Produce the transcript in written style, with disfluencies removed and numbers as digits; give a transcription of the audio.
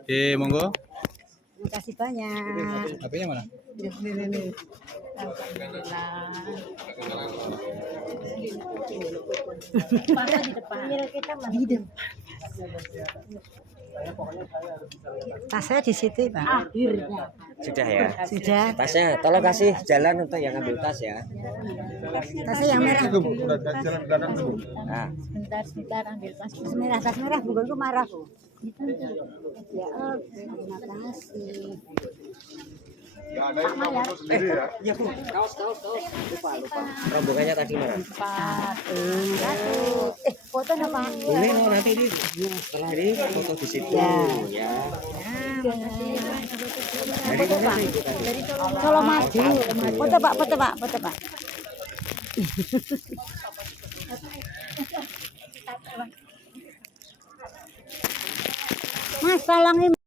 Oke, monggo. Terima kasih banyak. HP-nya mana? Ini. Alhamdulillah. Di depan. Di depan. Tasnya di situ, Pak. Akhirnya. Sudah ya. Sudah. Tasnya tolong kasih jalan untuk yang ambil tas ya. Tasnya yang merah. Nah, Sebentar ambil tas merah. Tas merah bukan itu marah, Bu. Ya, oke. Terima kasih. iya Bu, kaos. Lupa. Rombongannya tadi mana? Foto apa? Boleh no, nanti ini setelah ini foto di situ ya. Dari mana sih itu tadi? Solo Maju. Foto Pak. Mas, tolongin.